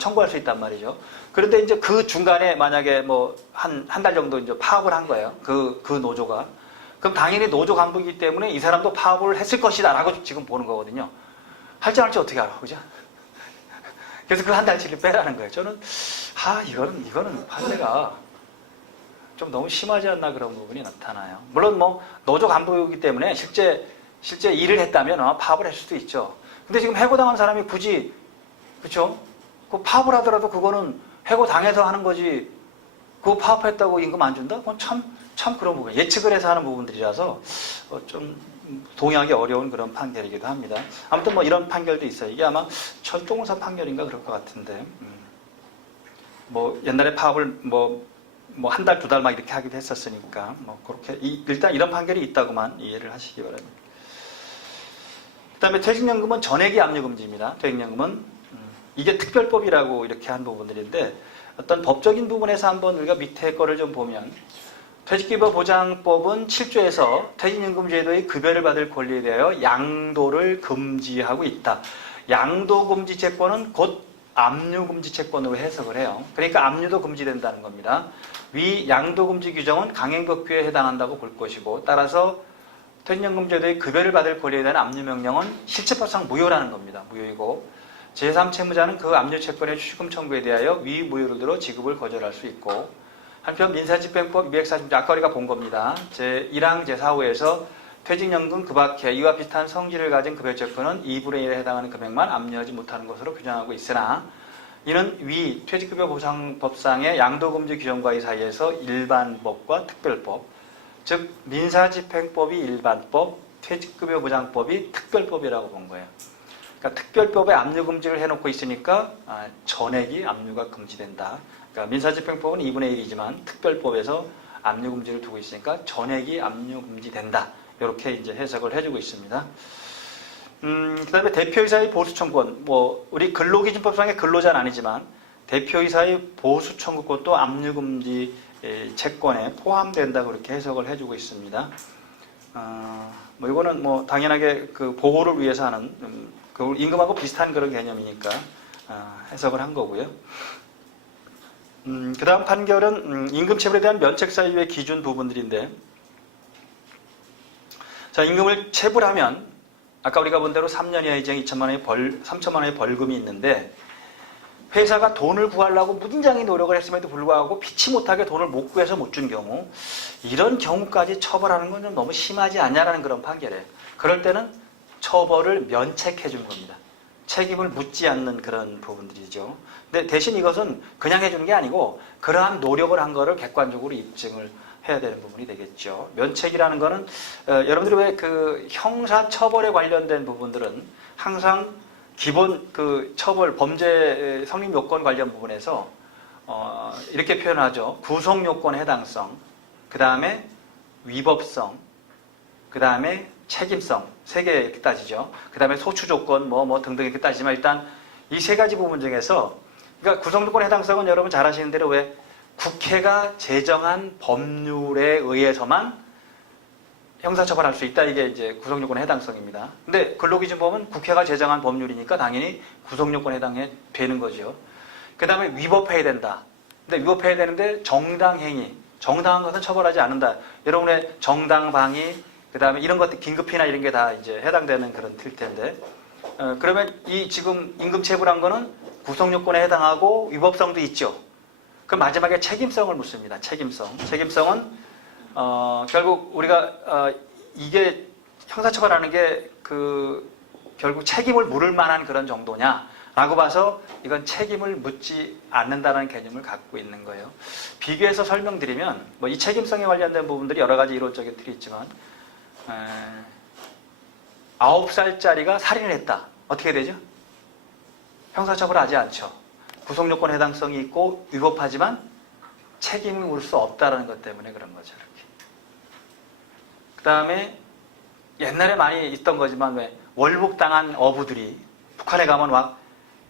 청구할 수 있단 말이죠. 그런데 이제 그 중간에 만약에 뭐 한 달 정도 이제 파업을 한 거예요. 그 노조가. 그럼 당연히 노조 간부이기 때문에 이 사람도 파업을 했을 것이다 라고 지금 보는 거거든요. 할지 안 할지 어떻게 알아, 그죠? 그래서 그 한 달치를 빼라는 거예요. 저는 이거는 판례가 좀 너무 심하지 않나 그런 부분이 나타나요. 물론 뭐 노조 간부이기 때문에 실제 일을 했다면 파업을 할 수도 있죠. 근데 지금 해고당한 사람이 굳이 그렇죠? 그 파업을 하더라도 그거는 해고당해서 하는 거지. 그거 파업했다고 임금 안 준다? 그건 참 그런 부분. 예측을 해서 하는 부분들이라서 좀 동의하기 어려운 그런 판결이기도 합니다. 아무튼 뭐 이런 판결도 있어요. 이게 아마 천동사 판결인가 그럴 것 같은데. 뭐 옛날에 파업을 뭐 한 달, 두 달 막 이렇게 하기도 했었으니까 뭐 그렇게 일단 이런 판결이 있다고만 이해를 하시기 바랍니다. 그다음에 퇴직연금은 전액이 압류금지입니다. 퇴직연금은 이게 특별법이라고 이렇게 한 부분들인데 어떤 법적인 부분에서 한번 우리가 밑에 거를 좀 보면 퇴직기여보장법은 7조에서 퇴직연금 제도의 급여를 받을 권리에 대하여 양도를 금지하고 있다. 양도금지 채권은 곧 압류금지 채권으로 해석을 해요. 그러니까 압류도 금지된다는 겁니다. 위 양도금지 규정은 강행법규에 해당한다고 볼 것이고 따라서 퇴직연금 제도의 급여를 받을 권리에 대한 압류명령은 실체법상 무효라는 겁니다. 무효이고 제3채무자는 그 압류채권의 추식금 청구에 대하여 위 무효를 들어 지급을 거절할 수 있고 한편 민사집행법 240조 아까 우리가 본 겁니다. 제1항 제4호에서 퇴직연금 그 밖에 이와 비슷한 성질을 가진 급여채권은 2분의 1에 해당하는 금액만 압류하지 못하는 것으로 규정하고 있으나 이는 위 퇴직급여보장법상의 양도금지 규정과의 사이에서 일반법과 특별법 즉 민사집행법이 일반법, 퇴직급여보장법이 특별법이라고 본 거예요. 그러니까 특별법에 압류금지를 해놓고 있으니까 전액이 압류가 금지된다. 그러니까 민사집행법은 2분의 1이지만 특별법에서 압류금지를 두고 있으니까 전액이 압류금지된다. 이렇게 이제 해석을 해주고 있습니다. 그 다음에 대표이사의 보수청구권, 우리 근로기준법상의 근로자는 아니지만 대표이사의 보수청구권도 압류금지 채권에 포함된다 그렇게 해석을 해주고 있습니다. 뭐 이거는 뭐 당연하게 그 보호를 위해서 하는 그 임금하고 비슷한 그런 개념이니까 해석을 한 거고요. 그 다음 판결은 임금체불에 대한 면책사유의 기준 부분들인데, 자, 임금을 체불하면 아까 우리가 본 대로 3년 이하의 징 3천만 원의 벌금이 있는데, 회사가 돈을 구하려고 무진장의 노력을 했음에도 불구하고 피치 못하게 돈을 못 구해서 못 준 경우, 이런 경우까지 처벌하는 건 좀 너무 심하지 않냐라는 그런 판결이에요. 그럴 때는 처벌을 면책해 준 겁니다. 책임을 묻지 않는 그런 부분들이죠. 근데 대신 이것은 그냥 해주는 게 아니고 그러한 노력을 한 거를 객관적으로 입증을 해야 되는 부분이 되겠죠. 면책이라는 거는 여러분들이 왜 그 형사 처벌에 관련된 부분들은 항상 기본 그 처벌 범죄 성립 요건 관련 부분에서 이렇게 표현하죠. 구속 요건 해당성, 그 다음에 위법성, 그 다음에 책임성, 세 개 이렇게 따지죠. 그 다음에 소추 조건 뭐 등등 이렇게 따지지만 일단 이 세 가지 부분 중에서, 그러니까 구속 요건 해당성은 여러분 잘 아시는 대로 왜 국회가 제정한 법률에 의해서만 형사처벌할 수 있다. 이게 이제 구속요건 해당성입니다. 근데 근로기준법은 국회가 제정한 법률이니까 당연히 구속요건 해당해 되는 거죠. 그 다음에 위법해야 된다. 근데 위법해야 되는데 정당행위, 정당한 것은 처벌하지 않는다. 여러분의 정당방위, 그 다음에 이런 것들 긴급히나 이런 게 다 이제 해당되는 그런 틀텐데, 그러면 이 지금 임금체불한 거는 구속요건에 해당하고 위법성도 있죠. 그럼 마지막에 책임성을 묻습니다. 책임성은 결국 우리가 이게 형사처벌하는 게 결국 책임을 물을 만한 그런 정도냐라고 봐서 이건 책임을 묻지 않는다는 개념을 갖고 있는 거예요. 비교해서 설명드리면 뭐 이 책임성에 관련된 부분들이 여러 가지 이론적인 틀이 있지만 9살짜리가 살인을 했다. 어떻게 되죠? 형사처벌하지 않죠. 구속요건 해당성이 있고 위법하지만 책임을 물을 수 없다는 것 때문에 그런 거죠. 이렇게. 그 다음에 옛날에 많이 있던 거지만 왜 월북당한 어부들이 북한에 가면 막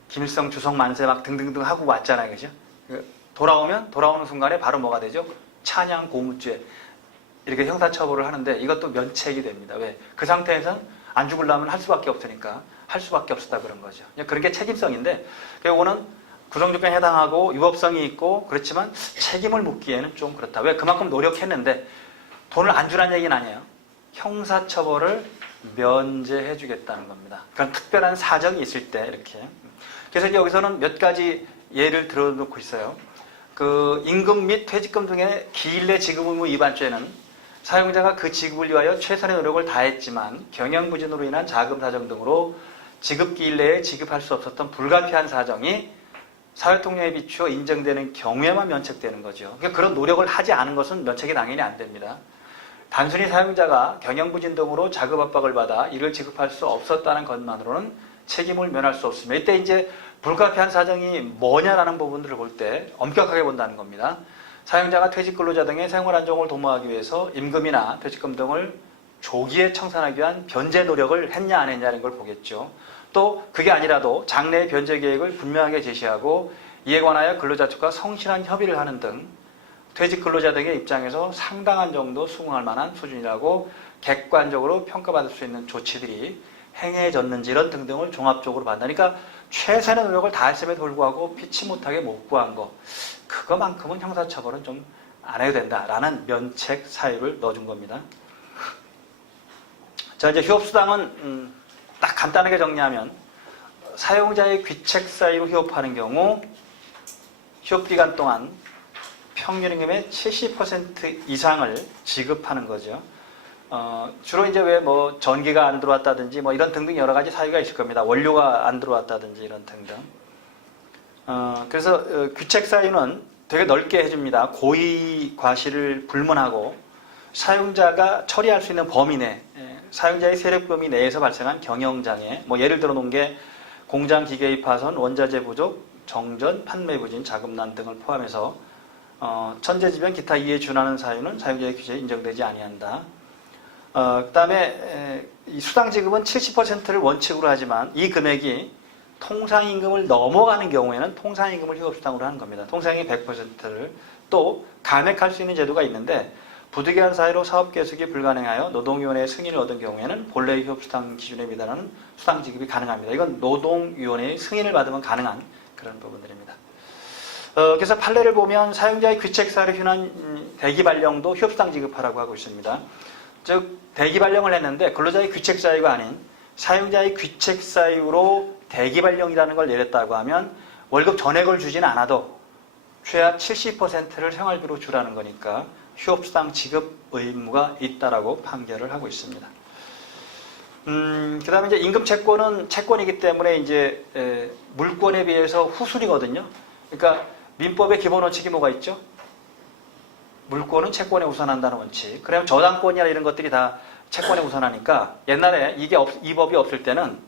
김일성 주석 만세 막 등등등 하고 왔잖아요. 그죠? 돌아오는 순간에 바로 뭐가 되죠? 찬양 고무죄. 이렇게 형사처벌을 하는데 이것도 면책이 됩니다. 왜? 그 상태에서는 안 죽으려면 할 수밖에 없으니까 할 수밖에 없었다 그런 거죠. 그런 게 책임성인데, 이거는 구속요건에 해당하고 위법성이 있고 그렇지만 책임을 묻기에는 좀 그렇다. 왜? 그만큼 노력했는데 돈을 안 주라는 얘기는 아니에요. 형사처벌을 면제해 주겠다는 겁니다. 그런 특별한 사정이 있을 때 이렇게. 그래서 여기서는 몇 가지 예를 들어놓고 있어요. 그 임금 및 퇴직금 등의 기일 내 지급 의무 위반죄는 사용자가 그 지급을 위하여 최선의 노력을 다했지만 경영부진으로 인한 자금 사정 등으로 지급 기일 내에 지급할 수 없었던 불가피한 사정이 사회통념에 비추어 인정되는 경우에만 면책되는 거죠. 그러니까 그런 노력을 하지 않은 것은 면책이 당연히 안 됩니다. 단순히 사용자가 경영부진 등으로 자금 압박을 받아 이를 지급할 수 없었다는 것만으로는 책임을 면할 수 없습니다. 이때 이제 불가피한 사정이 뭐냐라는 부분들을 볼 때 엄격하게 본다는 겁니다. 사용자가 퇴직근로자 등의 생활 안정을 도모하기 위해서 임금이나 퇴직금 등을 조기에 청산하기 위한 변제 노력을 했냐 안 했냐는 걸 보겠죠. 또 그게 아니라도 장래의 변제 계획을 분명하게 제시하고 이에 관하여 근로자 측과 성실한 협의를 하는 등 퇴직 근로자 등의 입장에서 상당한 정도 수긍할 만한 수준이라고 객관적으로 평가받을 수 있는 조치들이 행해졌는지 이런 등등을 종합적으로 판단하니까 최선의 노력을 다했음에도 불구하고 피치 못하게 못 구한 거, 그거만큼은 형사처벌은 좀 안 해도 된다라는 면책 사유를 넣어준 겁니다. 자, 이제 휴업수당은 딱 간단하게 정리하면 사용자의 귀책 사유로 휴업하는 경우 휴업기간 동안 평균임금의 70% 이상을 지급하는 거죠. 주로 이제 왜 뭐 전기가 안 들어왔다든지 뭐 이런 등등 여러 가지 사유가 있을 겁니다. 원료가 안 들어왔다든지 이런 등등. 그래서 귀책 사유는 되게 넓게 해줍니다. 고의 과실을 불문하고 사용자가 처리할 수 있는 범위 내, 사용자의 세력 범위 내에서 발생한 경영장애, 뭐 예를 들어 놓은 게 공장 기계의 파손, 원자재 부족, 정전, 판매 부진, 자금난 등을 포함해서 천재지변 기타 이에 준하는 사유는 사용자의 규제에 인정되지 아니한다. 그 다음에 이 수당 지급은 70%를 원칙으로 하지만 이 금액이 통상임금을 넘어가는 경우에는 통상임금을 휴업수당으로 하는 겁니다. 통상임금 100%를 또 감액할 수 있는 제도가 있는데 부득이한 사유로 사업 계속이 불가능하여 노동위원회의 승인을 얻은 경우에는 본래 휴업수당 기준에 미달하는 수당 지급이 가능합니다. 이건 노동위원회의 승인을 받으면 가능한 그런 부분들입니다. 그래서 판례를 보면 사용자의 귀책 사유로 현한 대기 발령도 휴업수당 지급하라고 하고 있습니다. 즉 대기 발령을 했는데 근로자의 귀책 사유가 아닌 사용자의 귀책 사유로 대기 발령이라는 걸 내렸다고 하면 월급 전액을 주지는 않아도 최하 70%를 생활비로 주라는 거니까 휴업수당 지급 의무가 있다라고 판결을 하고 있습니다. 그 다음에 이제 임금채권은 채권이기 때문에 이제 물권에 비해서 후순위거든요. 그러니까 민법의 기본 원칙이 뭐가 있죠? 물권은 채권에 우선한다는 원칙. 그러면 저당권이나 이런 것들이 다 채권에 우선하니까 옛날에 이 법이 없을 때는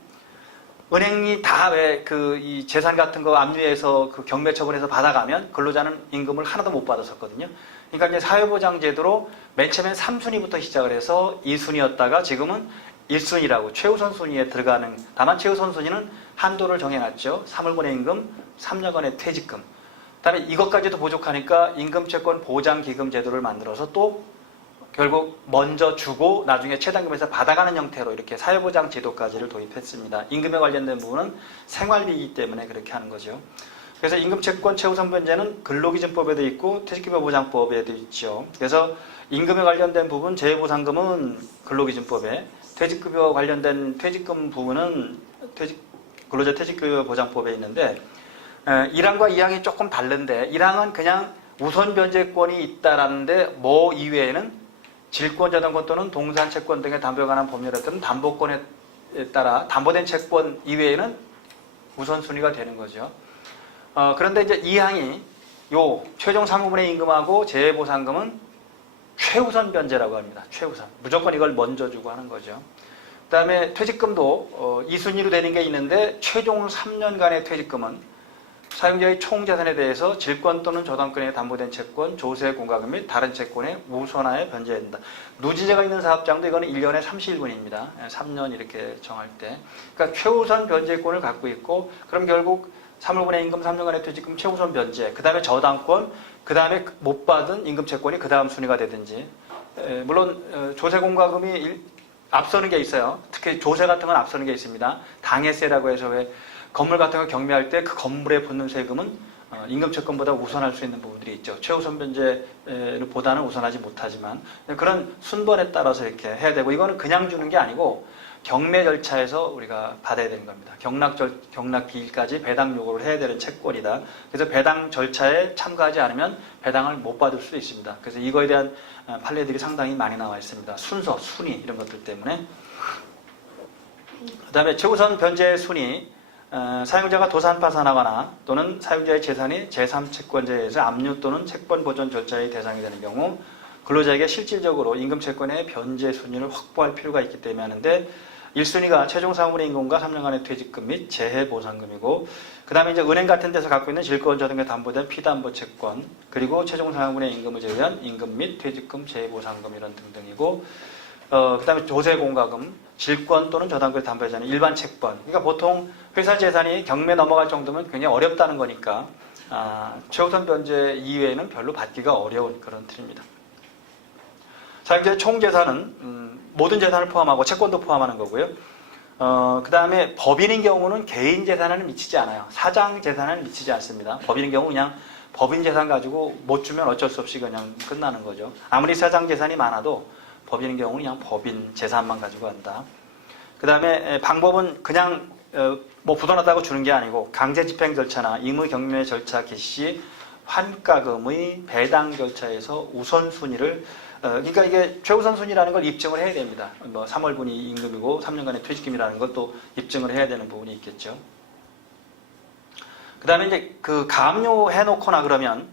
은행이 다 왜 이 재산 같은 거 압류해서 그 경매 처분해서 받아가면 근로자는 임금을 하나도 못 받았었거든요. 그러니까 이제 사회보장제도로 맨 처음엔 3순위부터 시작을 해서 2순위였다가 지금은 1순위라고 최우선 순위에 들어가는, 다만 최우선 순위는 한도를 정해놨죠. 3월분의 임금, 3년간의 퇴직금. 그다음에 이것까지도 부족하니까 임금채권 보장기금 제도를 만들어서 또 결국 먼저 주고 나중에 최단금에서 받아가는 형태로 이렇게 사회보장 제도까지를 도입했습니다. 임금에 관련된 부분은 생활비이기 때문에 그렇게 하는 거죠. 그래서 임금채권 최우선 변제는 근로기준법에도 있고 퇴직급여보장법에도 있죠. 그래서 임금에 관련된 부분 재해보상금은 근로기준법에, 퇴직급여 관련된 퇴직금 부분은 근로자 퇴직급여보장법에 있는데 1항과 2항이 조금 다른데 1항은 그냥 우선 변제권이 있다라는데 뭐 이외에는 질권, 저당권 또는 동산 채권 등의 담보에 관한 법률에 따른 담보권에 따라 담보된 채권 이외에는 우선순위가 되는 거죠. 그런데 이제 2항이 요 최종 상호분의 임금하고 재해보상금은 최우선 변제라고 합니다. 최우선. 무조건 이걸 먼저 주고 하는 거죠. 그 다음에 퇴직금도 2순위로 되는 게 있는데 최종 3년간의 퇴직금은 사용자의 총 재산에 대해서 질권 또는 저당권에 담보된 채권, 조세 공과금 및 다른 채권에 우선하여 변제해야 된다. 누지제가 있는 사업장도 이거는 1년에 31분입니다. 3년 이렇게 정할 때. 그러니까 최우선 변제권을 갖고 있고 그럼 결국 3월분의 임금 3년간의 퇴직금 최우선 변제, 그 다음에 저당권, 그 다음에 못 받은 임금채권이 그 다음 순위가 되든지. 물론 조세 공과금이 앞서는 게 있어요. 특히 조세 같은 건 앞서는 게 있습니다. 당해세라고 해서 왜 건물 같은 거 경매할 때 그 건물에 붙는 세금은 임금채권보다 우선할 수 있는 부분들이 있죠. 최우선 변제보다는 우선하지 못하지만 그런 순번에 따라서 이렇게 해야 되고 이거는 그냥 주는 게 아니고 경매 절차에서 우리가 받아야 되는 겁니다. 경락 기일까지 배당 요구를 해야 되는 채권이다. 그래서 배당 절차에 참가하지 않으면 배당을 못 받을 수도 있습니다. 그래서 이거에 대한 판례들이 상당히 많이 나와 있습니다. 순서, 순위 이런 것들 때문에. 그 다음에 최우선 변제 순위. 사용자가 도산 파산하거나 또는 사용자의 재산이 제3채권자에 의해서 압류 또는 채권 보존 절차의 대상이 되는 경우 근로자에게 실질적으로 임금채권의 변제 순위를 확보할 필요가 있기 때문에 하는데 1순위가 최종 상호분의 임금과 3년간의 퇴직금 및 재해보상금이고 그 다음에 이제 은행 같은 데서 갖고 있는 질권 저등에 담보된 피담보 채권 그리고 최종 상호분의 임금을 제외한 임금 및 퇴직금, 재해보상금 이런 등등이고 그 다음에 조세공과금, 질권 또는 저당권을 담보하지 않은 일반 채권. 그러니까 보통 회사 재산이 경매 넘어갈 정도면 굉장히 어렵다는 거니까 최우선 변제 이외에는 별로 받기가 어려운 그런 틀입니다. 사용자의 총 재산은 모든 재산을 포함하고 채권도 포함하는 거고요. 그 다음에 법인인 경우는 개인 재산에는 미치지 않아요. 사장 재산에는 미치지 않습니다. 법인인 경우 그냥 법인 재산 가지고 못 주면 어쩔 수 없이 그냥 끝나는 거죠. 아무리 사장 재산이 많아도 법인인 경우는 그냥 법인 재산만 가지고 한다. 그 다음에 방법은 그냥 뭐 부도났다고 주는 게 아니고 강제 집행 절차나 임의 경매 절차 개시 환가금의 배당 절차에서 우선순위를 그러니까 이게 최우선 순위라는 걸 입증을 해야 됩니다. 뭐 3월분이 임금이고 3년간의 퇴직금이라는 걸 또 입증을 해야 되는 부분이 있겠죠. 그 다음에 이제 그 가압류해 놓거나 그러면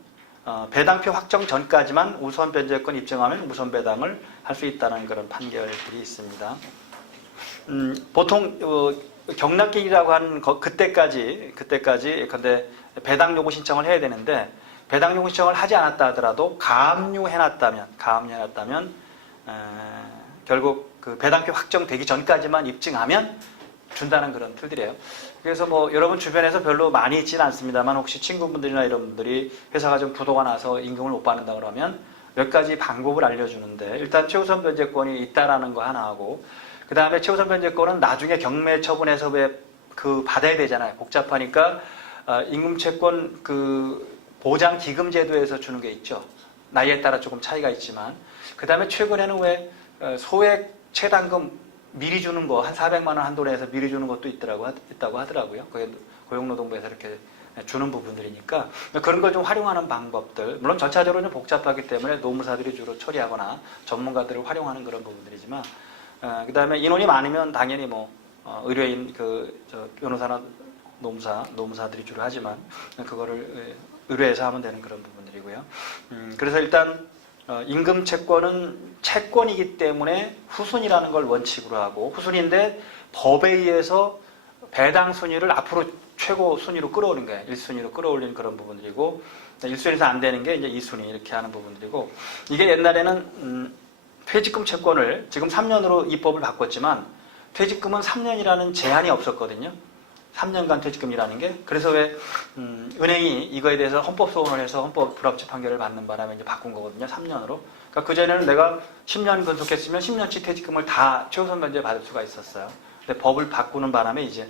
배당표 확정 전까지만 우선 변제권 입증하면 우선 배당을 할 수 있다는 그런 판결들이 있습니다. 보통 경락기일이라고 하는 그때까지 근데 배당 요구 신청을 해야 되는데 배당 요구 신청을 하지 않았다 하더라도 가압류해놨다면 결국 그 배당표 확정되기 전까지만 입증하면 준다는 그런 틀들이에요. 그래서 뭐 여러분 주변에서 별로 많이 있지는 않습니다만 혹시 친구분들이나 이런 분들이 회사가 좀 부도가 나서 임금을 못 받는다 그러면 몇 가지 방법을 알려주는데, 일단 최우선 변제권이 있다라는 거 하나 하고, 그 다음에 최우선 변제권은 나중에 경매 처분해서 왜 그 받아야 되잖아요. 복잡하니까 임금채권 그 보장 기금 제도에서 주는 게 있죠. 나이에 따라 조금 차이가 있지만, 그 다음에 최근에는 왜 소액 최단금 미리 주는 거 한 400만 원 한도 내에서 미리 주는 것도 있다고 하더라고요. 그게 고용노동부에서 이렇게 주는 부분들이니까 그런 걸 좀 활용하는 방법들, 물론 절차적으로 좀 복잡하기 때문에 노무사들이 주로 처리하거나 전문가들을 활용하는 그런 부분들이지만, 그 다음에 인원이 많으면 당연히 뭐 의뢰인 변호사나 노무사들이 주로 하지만 그거를 의뢰해서 하면 되는 그런 부분들이고요. 그래서 일단 임금 채권은 채권이기 때문에 후순위라는 걸 원칙으로 하고, 후순위인데 법에 의해서 배당 순위를 앞으로 최고 순위로 끌어오는 거예요. 1순위로 끌어올리는 그런 부분들이고, 1순위에서 안 되는 게 이제 2순위 이렇게 하는 부분들이고, 이게 옛날에는 퇴직금 채권을 지금 3년으로 입법을 바꿨지만 퇴직금은 3년이라는 제한이 없었거든요. 3년간 퇴직금이라는 게. 그래서 왜 은행이 이거에 대해서 헌법 소원을 해서 헌법 불합치 판결을 받는 바람에 이제 바꾼 거거든요. 3년으로. 그러니까 그전에는 내가 10년 근속했으면 10년치 퇴직금을 다 최우선 변제 받을 수가 있었어요. 근데 법을 바꾸는 바람에 이제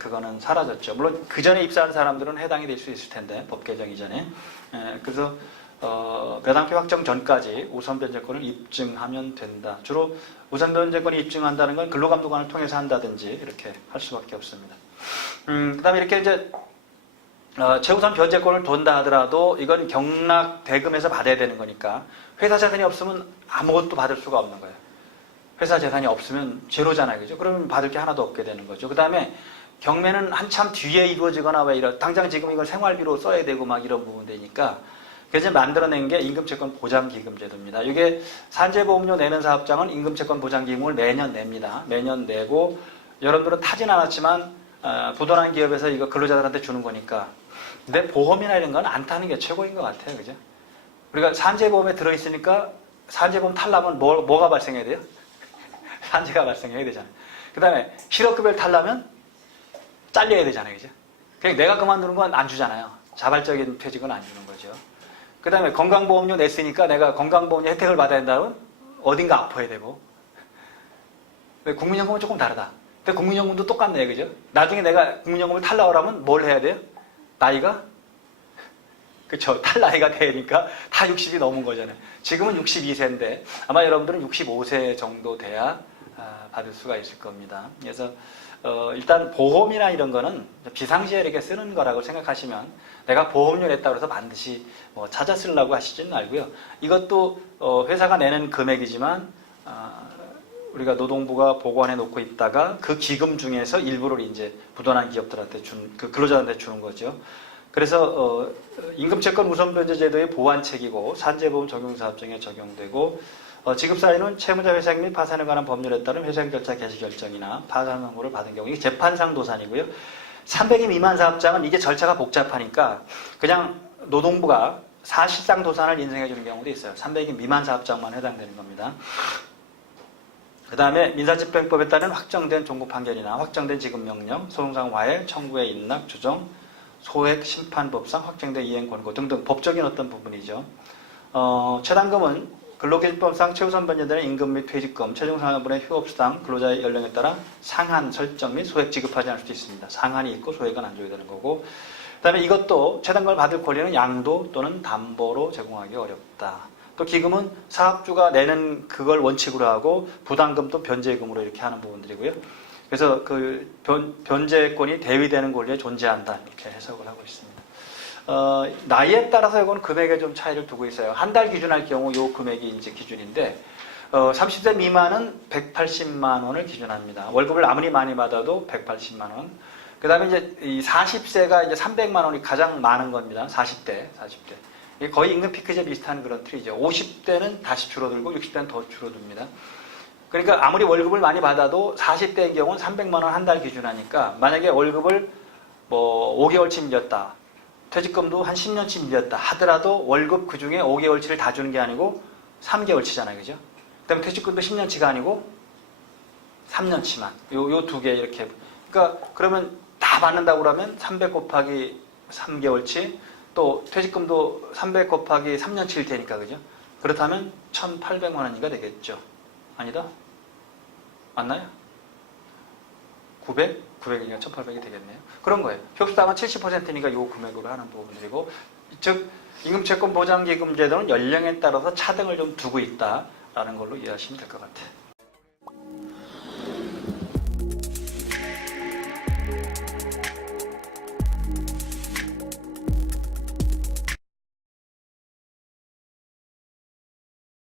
그거는 사라졌죠. 물론 그 전에 입사한 사람들은 해당이 될 수 있을 텐데, 법 개정 이전에. 그래서 배당표 확정 전까지 우선 변제권을 입증하면 된다. 주로 우선 변제권이 입증한다는 건 근로감독관을 통해서 한다든지 이렇게 할 수밖에 없습니다. 그 다음에 이렇게 이제 최우선 변제권을 둔다 하더라도 이건 경락 대금에서 받아야 되는 거니까 회사 재산이 없으면 아무것도 받을 수가 없는 거예요. 회사 재산이 없으면 제로잖아요. 그죠? 그러면 받을 게 하나도 없게 되는 거죠. 그 다음에 경매는 한참 뒤에 이루어지거나 왜 이런, 당장 지금 이걸 생활비로 써야 되고 막 이런 부분되니까 그래서 만들어낸 게 임금채권 보장기금제도입니다. 이게 산재보험료 내는 사업장은 임금채권 보장기금을 매년 냅니다. 매년 내고, 여러분들은 타진 않았지만 부도난 기업에서 이거 근로자들한테 주는 거니까. 근데 보험이나 이런 건 안 타는 게 최고인 것 같아요. 그죠? 우리가 산재보험에 들어있으니까 산재보험 탈라면 뭐가 발생해야 돼요? 산재가 발생해야 되잖아요. 그 다음에 실업급여를 탈라면 잘려야 되잖아요. 그죠? 그냥 내가 그만두는 건 안 주잖아요. 자발적인 퇴직은 안 주는 거죠. 그 다음에 건강보험료 냈으니까 내가 건강보험료 혜택을 받아야 된다면 어딘가 아파야 되고. 근데 국민연금은 조금 다르다. 근데 국민연금도 똑같네, 그죠? 나중에 내가 국민연금을 탈락을 하면 뭘 해야 돼요? 나이가? 그쵸. 탈나이가 되니까 다 60이 넘은 거잖아요. 지금은 62세인데 아마 여러분들은 65세 정도 돼야 받을 수가 있을 겁니다. 그래서 일단 보험이나 이런 거는 비상시에 이렇게 쓰는 거라고 생각하시면, 내가 보험료 냈다고 해서 반드시 뭐 찾아 쓰려고 하시지는 말고요. 이것도 회사가 내는 금액이지만 우리가 노동부가 보관해 놓고 있다가 그 기금 중에서 일부를 이제 부도난 기업들한테 그 근로자한테 주는 거죠. 그래서 임금채권 우선변제제도의 보완책이고 산재보험 적용사업장에 적용되고, 지급사유는 채무자 회생 및 파산에 관한 법률에 따른 회생 절차 개시 결정이나 파산 선고를 받은 경우, 이게 재판상 도산이고요. 300인 미만 사업장은 이게 절차가 복잡하니까 그냥 노동부가 사실상 도산을 인정해 주는 경우도 있어요. 300인 미만 사업장만 해당되는 겁니다. 그 다음에 민사집행법에 따른 확정된 종고 판결이나 확정된 지급명령, 소송상 와해, 청구의 인락, 조정, 소액 심판법상 확정된 이행 권고 등등 법적인 어떤 부분이죠. 최단금은 근로기준법상 최우선 변제되는 임금 및 퇴직금, 최종상여분의 휴업수당, 근로자의 연령에 따라 상한 설정 및 소액 지급하지 않을 수도 있습니다. 상한이 있고 소액은 안 줘야 되는 거고, 그 다음에 이것도 최단금을 받을 권리는 양도 또는 담보로 제공하기 어렵다. 또 기금은 사업주가 내는 그걸 원칙으로 하고 부담금 또 변제금으로 이렇게 하는 부분들이고요. 그래서 그 변제권이 대위되는 권리에 존재한다, 이렇게 해석을 하고 있습니다. 나이에 따라서 이건 금액에 좀 차이를 두고 있어요. 한 달 기준할 경우 요 금액이 이제 기준인데, 30세 미만은 180만 원을 기준합니다. 월급을 아무리 많이 받아도 180만 원. 그 다음에 이제 이 40세가 이제 300만 원이 가장 많은 겁니다. 40대. 이게 거의 임금 피크제 비슷한 그런 틀이죠. 50대는 다시 줄어들고 60대는 더 줄어듭니다. 그러니까 아무리 월급을 많이 받아도 40대인 경우는 300만 원 한 달 기준하니까, 만약에 월급을 뭐 5개월치 밀렸다, 퇴직금도 한 10년치 밀렸다 하더라도 월급 그 중에 5개월치를 다 주는 게 아니고 3개월치잖아요. 그죠? 그 다음에 퇴직금도 10년치가 아니고 3년치만. 요 두 개 이렇게 그러니까 그러면 다 받는다고 그러면 300 곱하기 3개월치 또 퇴직금도 300 곱하기 3년치일 테니까 그죠? 그렇다면 1,800만 원인가 되겠죠. 아니다? 맞나요? 900? 900이니까 1,800이 되겠네요. 그런 거예요. 흡수당은 70%니까 요 금액으로 하는 부분들이고 즉 임금채권 보장기금 제도는 연령에 따라서 차등을 좀 두고 있다라는 걸로 이해하시면 될 것 같아요.